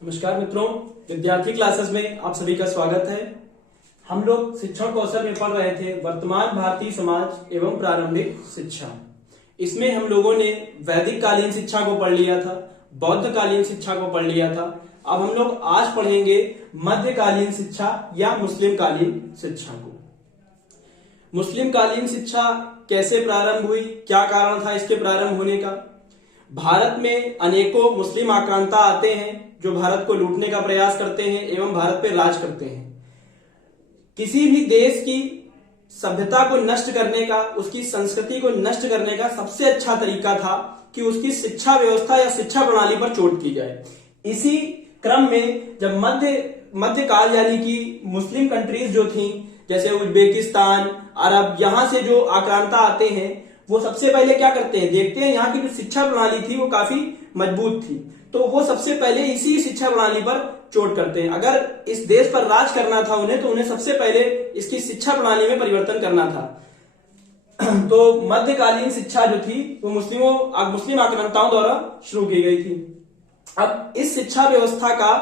नमस्कार मित्रों, विद्यार्थी क्लासेस में आप सभी का स्वागत है। हम लोग शिक्षण कौशल में पढ़ रहे थे वर्तमान भारतीय समाज एवं प्रारंभिक शिक्षा। इसमें हम लोगों ने वैदिक कालीन शिक्षा को पढ़ लिया था, बौद्ध कालीन शिक्षा को पढ़ लिया था। अब हम लोग आज पढ़ेंगे मध्यकालीन शिक्षा या मुस्लिम कालीन शिक्षा को। मुस्लिम कालीन शिक्षा कैसे प्रारंभ हुई, क्या कारण था इसके प्रारंभ होने का। भारत में अनेकों मुस्लिम आक्रांता आते हैं जो भारत को लूटने का प्रयास करते हैं एवं भारत पर राज करते हैं। किसी भी देश की सभ्यता को नष्ट करने का, उसकी संस्कृति को नष्ट करने का सबसे अच्छा तरीका था कि उसकी शिक्षा व्यवस्था या शिक्षा प्रणाली पर चोट की जाए। इसी क्रम में जब मध्यकाल यानी कि मुस्लिम कंट्रीज जो थी, जैसे उज्बेकिस्तान, अरब, यहां से जो आक्रांता आते हैं वो सबसे पहले क्या करते हैं, देखते हैं यहाँ की जो शिक्षा प्रणाली थी वो काफी मजबूत थी, तो वो सबसे पहले इसी शिक्षा प्रणाली पर चोट करते हैं। अगर इस देश पर राज करना था उन्हें, तो उन्हें सबसे पहले इसकी शिक्षा प्रणाली में परिवर्तन करना था। तो मध्यकालीन शिक्षा जो थी वो मुस्लिम आक्रांताओं द्वारा शुरू की गई थी। अब इस शिक्षा व्यवस्था का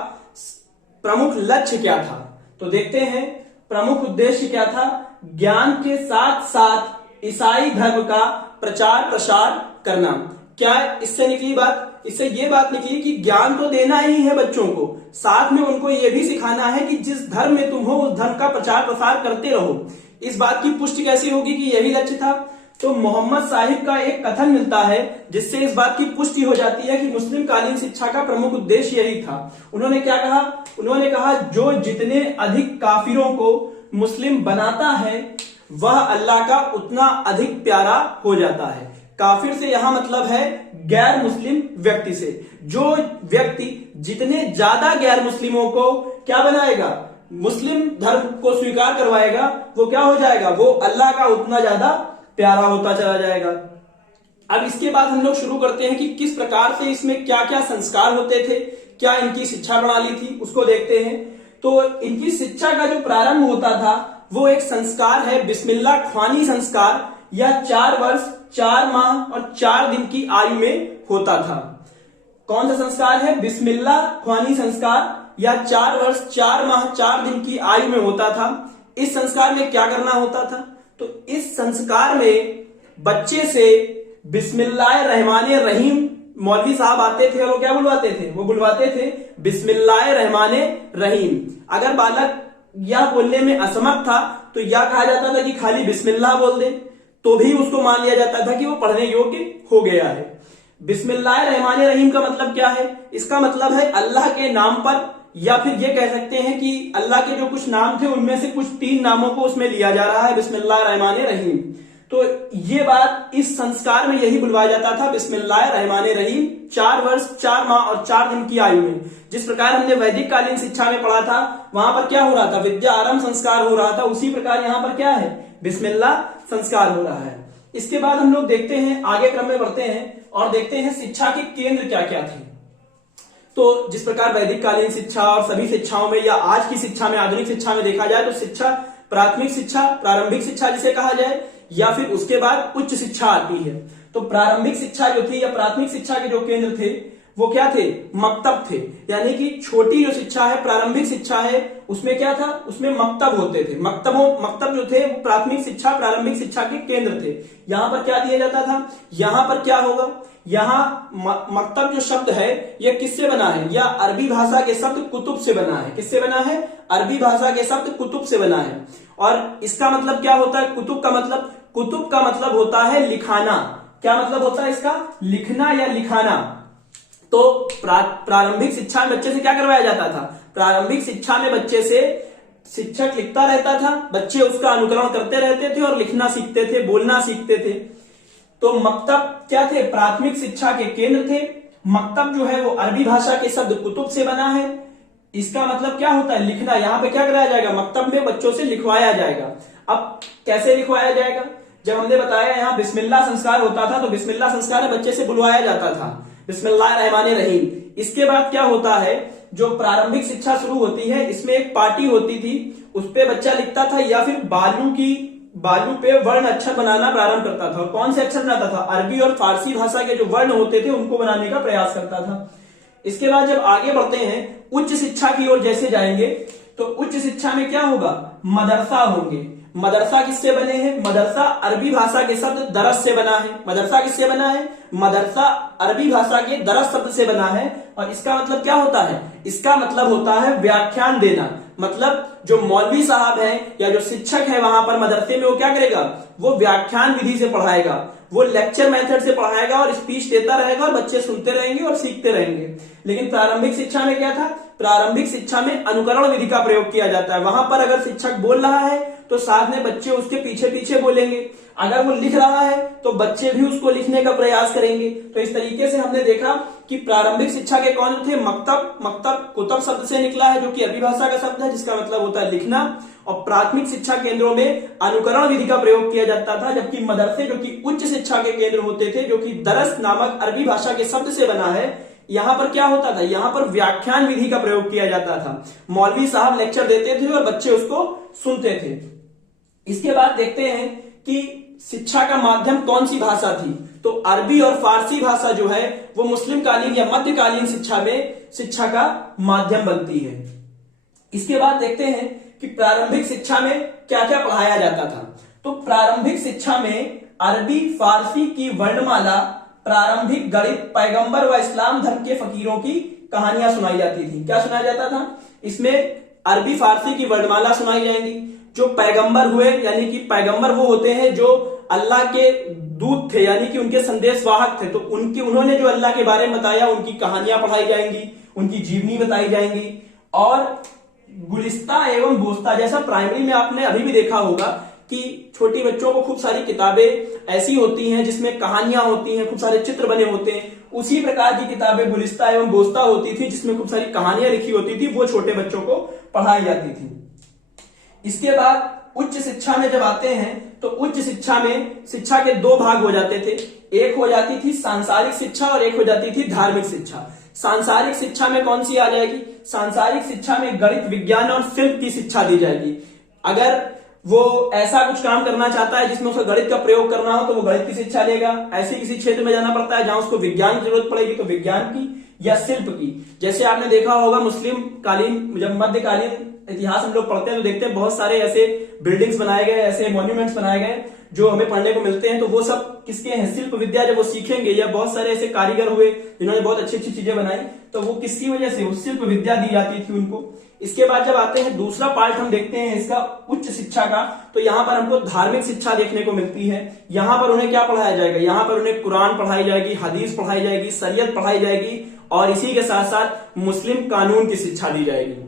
प्रमुख लक्ष्य क्या था, तो देखते हैं प्रमुख उद्देश्य क्या था। ज्ञान के साथ साथ ईसाई धर्म का प्रचार प्रसार करना। क्या इससे निकली बात, इससे ये बात निकली कि ज्ञान तो देना ही है बच्चों को, साथ में उनको ये भी सिखाना है कि जिस धर्म में तुम हो उस धर्म का प्रचार प्रसार करते रहो। इस बात की पुष्टि कैसी होगी कि यही लक्ष्य था। तो मोहम्मद साहिब का एक कथन मिलता है जिससे इस बात की पुष्टि हो जाती है कि मुस्लिम कालीन शिक्षा का प्रमुख उद्देश्य यही था। उन्होंने क्या कहा, उन्होंने कहा जो जितने अधिक काफिरों को मुस्लिम बनाता है वह अल्लाह का उतना अधिक प्यारा हो जाता है। काफिर से यहां मतलब है गैर मुस्लिम व्यक्ति से। जो व्यक्ति जितने ज्यादा गैर मुस्लिमों को क्या बनाएगा, मुस्लिम धर्म को स्वीकार करवाएगा, वो क्या हो जाएगा, वो अल्लाह का उतना ज्यादा प्यारा होता चला जाएगा। अब इसके बाद हम लोग शुरू करते हैं कि किस प्रकार से इसमें क्या क्या संस्कार होते थे, क्या इनकी शिक्षा प्रणाली थी, उसको देखते हैं। तो इनकी शिक्षा का जो प्रारंभ होता था वो एक संस्कार है बिस्मिल्लाह ख्वानी संस्कार, या 4 वर्ष 4 माह और 4 दिन की आयु में होता था। कौन सा संस्कार है, बिस्मिल्लाह ख्वानी संस्कार, या 4 वर्ष 4 माह 4 दिन की आयु में होता था। इस संस्कार में क्या करना होता था, तो इस संस्कार में बच्चे से बिस्मिल्लाह रहमान रहीम, मौलवी साहब आते थे और वो क्या बुलवाते थे, वो बुलवाते थे बिस्मिल्लाह रहमान रहीम। अगर बालक यह बोलने में असमर्थ था तो यह कहा जाता था कि खाली बिस्मिल्लाह बोल दे, तो भी उसको मान लिया जाता था कि वो पढ़ने योग्य हो गया है। बिस्मिल्लाह रहमान रहीम का मतलब क्या है, इसका मतलब है अल्लाह के नाम पर, या फिर ये कह सकते हैं कि अल्लाह के जो कुछ नाम थे उनमें से कुछ 3 नामों को उसमें लिया जा रहा है, बिस्मिल्लाह रहमान रहीम। तो ये बात इस संस्कार में यही बुलवाया जाता था, बिस्मिल्लाह रहमान रहीम, 4 वर्ष 4 माह और 4 दिन की आयु में। जिस प्रकार हमने वैदिक कालीन शिक्षा में पढ़ा था वहां पर क्या हो रहा था, विद्या आरंभ संस्कार हो रहा था, उसी प्रकार यहां पर क्या है, बिस्मिल्लाह संस्कार हो रहा है। इसके बाद हम लोग देखते हैं, आगे क्रम में बढ़ते हैं और देखते हैं शिक्षा के केंद्र क्या क्या थे। तो जिस प्रकार वैदिक कालीन शिक्षा और सभी शिक्षाओं में या आज की शिक्षा में, आधुनिक शिक्षा में देखा जाए तो शिक्षा प्राथमिक शिक्षा, प्रारंभिक शिक्षा जिसे कहा जाए, या फिर उसके बाद उच्च शिक्षा आती है। तो प्रारंभिक शिक्षा जो थी या प्राथमिक शिक्षा के जो केंद्र थे वो क्या थे, मकतब थे। यानी कि छोटी जो शिक्षा है, प्रारंभिक शिक्षा है, उसमें क्या था, उसमें मकतब होते थे। मकतब जो थे वो प्राथमिक शिक्षा प्रारंभिक शिक्षा के केंद्र थे। यहां पर क्या दिया जाता था, यहां पर क्या होगा, यहां मकतब जो शब्द है यह किससे बना है, या अरबी भाषा के शब्द कुतुब से बना है। किससे बना है, अरबी भाषा के शब्द कुतुब से बना है। और इसका मतलब क्या होता है, कुतुब का मतलब होता है लिखाना। क्या मतलब होता है इसका, लिखना या लिखाना। तो प्रारंभिक शिक्षा में बच्चे से क्या करवाया जाता था, प्रारंभिक शिक्षा में बच्चे से शिक्षक लिखता रहता था, बच्चे उसका अनुकरण करते रहते थे और लिखना सीखते थे, बोलना सीखते थे। तो मकतब क्या थे, प्राथमिक शिक्षा के केंद्र थे। मकतब जो है वो अरबी भाषा के शब्द कुतुब से बना है। इसका मतलब क्या होता है, लिखना। यहाँ पे क्या कराया जाएगा, मकतब में बच्चों से लिखवाया जाएगा। अब कैसे लिखवाया जाएगा, जब हमने बताया यहाँ बिस्मिल्लाह संस्कार होता था तो बिस्मिल्लाह संस्कार में बच्चे से बुलवाया जाता था, बिस्मिल्लाह रहमान रहीम। इसके बाद क्या होता है, जो प्रारंभिक शिक्षा शुरू होती है इसमें एक पार्टी होती थी, उस पे बच्चा लिखता था, या फिर बालू पे वर्ण अक्षर बनाना प्रारंभ करता था। और कौन से अक्षर बनाता था, अरबी और फारसी भाषा के जो वर्ण होते थे उनको बनाने का प्रयास करता था। इसके बाद जब आगे बढ़ते हैं उच्च शिक्षा की ओर जैसे जाएंगे तो उच्च शिक्षा में क्या होगा, मदरसा होंगे। मदरसा किससे बने हैं, मदरसा अरबी भाषा के शब्द दरस से बना है। मदरसा किससे बना है, मदरसा अरबी भाषा के दरस शब्द से बना है। और इसका मतलब क्या होता है, इसका मतलब होता है व्याख्यान देना। मतलब जो मौलवी साहब हैं या जो शिक्षक है वहां पर मदरसे में, वो क्या करेगा, वो व्याख्यान विधि से पढ़ाएगा, वो लेक्चर मेथड से पढ़ाएगा और स्पीच देता रहेगा और बच्चे सुनते रहेंगे और सीखते रहेंगे। लेकिन प्रारंभिक शिक्षा में क्या था, प्रारंभिक शिक्षा में अनुकरण विधि का प्रयोग किया जाता है। वहां पर अगर शिक्षक बोल रहा है तो साथ में बच्चे उसके पीछे पीछे बोलेंगे, अगर वो लिख रहा है तो बच्चे भी उसको लिखने का प्रयास करेंगे। तो इस तरीके से हमने देखा कि प्रारंभिक शिक्षा के कौन थे, मकतब। मकतब कुतब शब्द से निकला है जो कि अरबी भाषा का शब्द है जिसका मतलब होता है लिखना। और प्राथमिक शिक्षा केंद्रों में अनुकरण विधि का प्रयोग किया जाता था, जबकि मदरसे जो कि उच्च शिक्षा के केंद्र होते थे, जो कि दरस नामक अरबी भाषा के शब्द से बना है, यहां पर क्या होता था, यहां पर व्याख्यान विधि का प्रयोग किया जाता था। मौलवी साहब लेक्चर देते थे और बच्चे उसको सुनते थे। इसके बाद देखते हैं कि शिक्षा का माध्यम कौन सी भाषा थी। तो अरबी और फारसी भाषा जो है वो मुस्लिम कालीन या मध्यकालीन शिक्षा में शिक्षा का माध्यम बनती है। इसके बाद देखते हैं कि प्रारंभिक शिक्षा में क्या क्या पढ़ाया जाता था। तो प्रारंभिक शिक्षा में अरबी फारसी की वर्णमाला, प्रारंभिक गणित, पैगंबर व इस्लाम धर्म के फकीरों की कहानियां सुनाई जाती थी। क्या सुनाया जाता था, इसमें अरबी फारसी की वर्णमाला सुनाई जाएंगी। जो पैगंबर हुए, यानी कि पैगंबर वो होते हैं जो अल्लाह के दूत थे, यानी कि उनके संदेशवाहक थे, तो उन्होंने जो अल्लाह के बारे में बताया उनकी कहानियां पढ़ाई जाएंगी, उनकी जीवनी बताई जाएंगी। और गुलिस्ता एवं बोस्ता, जैसा प्राइमरी में आपने अभी भी देखा होगा कि छोटी बच्चों को खूब सारी किताबें ऐसी होती हैं जिसमें कहानियां होती हैं, खूब सारे चित्र बने होते हैं, उसी प्रकार की किताबें गुलिस्ता एवं बोस्ता होती थी जिसमें खूब सारी कहानियां लिखी होती थी, वो छोटे बच्चों को पढ़ाई जाती थी। इसके बाद उच्च शिक्षा में जब आते हैं तो उच्च शिक्षा में शिक्षा के दो भाग हो जाते थे, एक हो जाती थी सांसारिक शिक्षा और एक हो जाती थी धार्मिक शिक्षा। सांसारिक शिक्षा में कौन सी आ जाएगी, सांसारिक शिक्षा में गणित, विज्ञान और शिल्प की शिक्षा दी जाएगी। अगर वो ऐसा कुछ काम करना चाहता है जिसमें उसको गणित का प्रयोग करना हो तो वो गणित की शिक्षा लेगा। ऐसे किसी क्षेत्र में जाना पड़ता है जहां उसको विज्ञान की जरूरत पड़ेगी तो विज्ञान की या शिल्प की। जैसे आपने देखा होगा मुस्लिम कालीन, जब मध्यकालीन इतिहास हम लोग पढ़ते हैं तो देखते हैं बहुत सारे ऐसे बिल्डिंग्स बनाए गए, ऐसे मॉन्यूमेंट्स बनाए गए जो हमें पढ़ने को मिलते हैं। तो वो सब किसके हैं, शिल्प विद्या जब वो सीखेंगे, या बहुत सारे ऐसे कारीगर हुए जिन्होंने बहुत अच्छी अच्छी चीजें बनाई, तो वो किसकी वजह से, उस शिल्प विद्या दी जाती थी उनको। इसके बाद जब आते हैं दूसरा पार्ट हम देखते हैं इसका उच्च शिक्षा का, तो यहाँ पर हमको धार्मिक शिक्षा देखने को मिलती है। यहाँ पर उन्हें क्या पढ़ाया जाएगा, यहाँ पर उन्हें कुरान पढ़ाई जाएगी, हदीस पढ़ाई जाएगी, शरीयत पढ़ाई जाएगी और इसी के साथ साथ मुस्लिम कानून की शिक्षा दी जाएगी।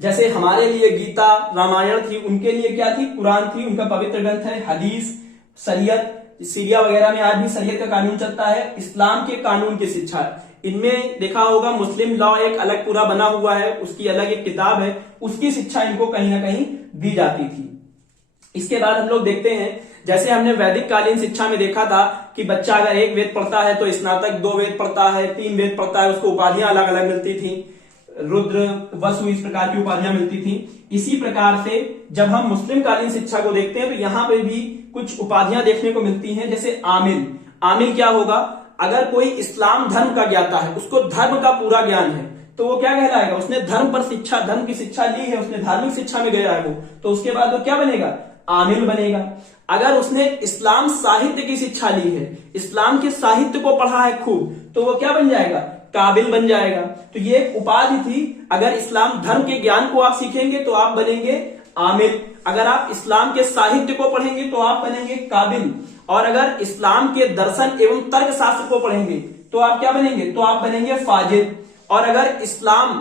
जैसे हमारे लिए गीता, रामायण थी, उनके लिए क्या थी, कुरान थी, उनका पवित्र ग्रंथ है। हदीस, शरीयत, सीरिया वगैरह में आज भी शरीयत का कानून चलता है। इस्लाम के कानून की शिक्षा, इनमें देखा होगा मुस्लिम लॉ एक अलग पूरा बना हुआ है, उसकी अलग एक किताब है, उसकी शिक्षा इनको कहीं ना कहीं दी जाती थी। इसके बाद हम लोग देखते हैं, जैसे हमने वैदिक कालीन शिक्षा में देखा था कि बच्चा अगर एक वेद पढ़ता है तो स्नातक 2 वेद पढ़ता है, 3 वेद पढ़ता है, उसको उपाधियां अलग अलग मिलती थी, रुद्र, वसु, इस प्रकार की उपाधियां मिलती थी। इसी प्रकार से जब हम मुस्लिम कालीन शिक्षा को देखते हैं तो यहाँ पे भी कुछ उपाधियां देखने को मिलती हैं। जैसे आमिल, आमिल क्या होगा, अगर कोई इस्लाम धर्म का ज्ञाता है, उसको धर्म का पूरा ज्ञान है, तो वो क्या कहलाएगा, उसने धर्म पर शिक्षा, धर्म की शिक्षा ली है, उसने धार्मिक शिक्षा में गया है वो, तो उसके बाद वो क्या बनेगा, आमिल बनेगा। अगर उसने इस्लाम साहित्य की शिक्षा ली है, इस्लाम के साहित्य को पढ़ा है खूब, तो वो क्या बन जाएगा, काबिल बन जाएगा। तो ये एक उपाधि थी, अगर इस्लाम धर्म के ज्ञान को आप सीखेंगे तो आप बनेंगे आमिल, अगर आप इस्लाम के साहित्य को पढ़ेंगे तो आप बनेंगे काबिल, और अगर इस्लाम के दर्शन एवं तर्क शास्त्र को पढ़ेंगे तो आप क्या बनेंगे, तो आप बनेंगे फाजिल। और अगर इस्लाम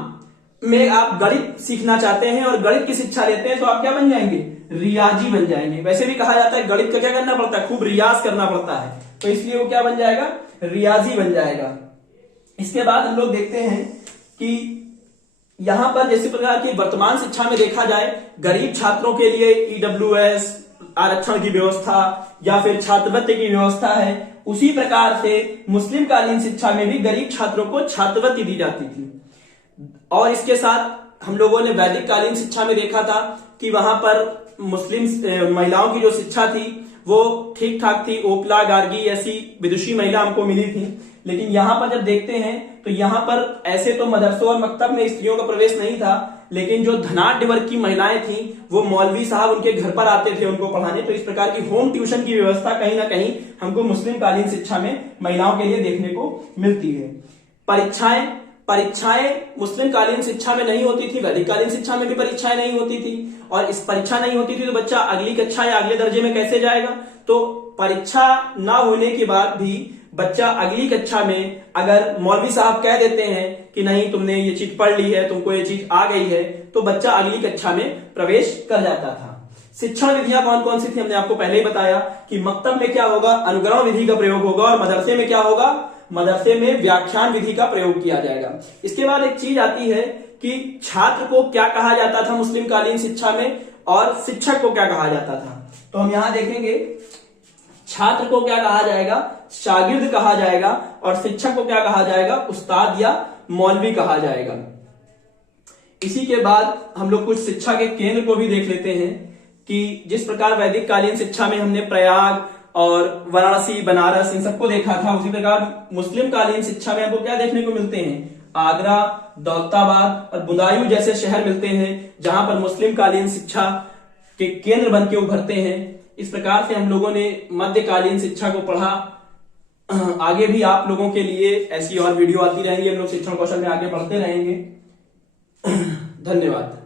में आप गणित सीखना चाहते हैं और गणित की शिक्षा लेते हैं तो आप क्या बन जाएंगे, रियाजी बन जाएंगे। वैसे भी कहा जाता है गणित का क्या करना पड़ता है, खूब रियाज करना पड़ता है, तो इसलिए वो क्या बन जाएगा, रियाजी बन जाएगा। इसके बाद हम लोग देखते हैं कि यहां पर जैसे प्रकार की वर्तमान शिक्षा में देखा जाए, गरीब छात्रों के लिए ईडब्ल्यूएस आरक्षण की व्यवस्था या फिर छात्रवृत्ति की व्यवस्था है, उसी प्रकार से मुस्लिम कालीन शिक्षा में भी गरीब छात्रों को छात्रवृत्ति दी जाती थी। और इसके साथ हम लोगों ने वैदिक कालीन शिक्षा में देखा था कि वहां पर मुस्लिम महिलाओं की जो शिक्षा थी वो ठीक ठाक थी। ओपला, गार्गी ऐसी विदुषी महिला हमको मिली थी। लेकिन यहाँ पर जब देखते हैं तो यहाँ पर ऐसे तो मदरसों और मकतब में स्त्रियों का प्रवेश नहीं था, लेकिन जो धनाढ्य वर्ग की महिलाएं थीं वो मौलवी साहब उनके घर पर आते थे उनको पढ़ाने। तो इस प्रकार की होम ट्यूशन की व्यवस्था कहीं ना कहीं हमको मुस्लिम कालीन शिक्षा में महिलाओं के लिए देखने को मिलती है। परीक्षाएं मुस्लिम कालीन शिक्षा में नहीं होती थी, वैदिक कालीन शिक्षा में भी परीक्षाएं नहीं होती थी। और इस परीक्षा नहीं होती थी तो बच्चा अगली कक्षा या अगले दर्जे में कैसे जाएगा? तो परीक्षा ना होने के बाद भी बच्चा अगली कक्षा में अगर मौलवी साहब कह देते हैं कि नहीं तुमने ये चीज पढ़ ली है, तुमको ये चीज आ गई है, तो बच्चा अगली कक्षा में प्रवेश कर जाता था। शिक्षण विधियां कौन कौन सी थी हमने आपको पहले ही बताया कि मकतब में क्या होगा, अनुग्रहण विधि का प्रयोग होगा, और मदरसे में क्या होगा, मदरसे में व्याख्यान विधि का प्रयोग किया जाएगा। इसके बाद एक चीज आती है कि छात्र को क्या कहा जाता था मुस्लिम कालीन शिक्षा में और शिक्षक को क्या कहा जाता था। तो हम यहां देखेंगे छात्र को क्या कहा जाएगा, शागिर्द कहा जाएगा, और शिक्षक को क्या कहा जाएगा, उस्ताद या मौलवी कहा जाएगा। इसी के बाद हम लोग कुछ शिक्षा के केंद्र को भी देख लेते हैं कि जिस प्रकार वैदिक कालीन शिक्षा में हमने प्रयाग और वाराणसी, बनारस इन सबको देखा था, उसी प्रकार मुस्लिम कालीन शिक्षा में हमको क्या देखने को मिलते हैं, आगरा, दौलताबाद और बुदायूं जैसे शहर मिलते हैं जहां पर मुस्लिम कालीन शिक्षा के केंद्र बन के उभरते हैं। इस प्रकार से हम लोगों ने मध्यकालीन शिक्षा को पढ़ा। आगे भी आप लोगों के लिए ऐसी और वीडियो आती रहेंगी, हम लोग शिक्षण कौशल में आगे बढ़ते रहेंगे। धन्यवाद।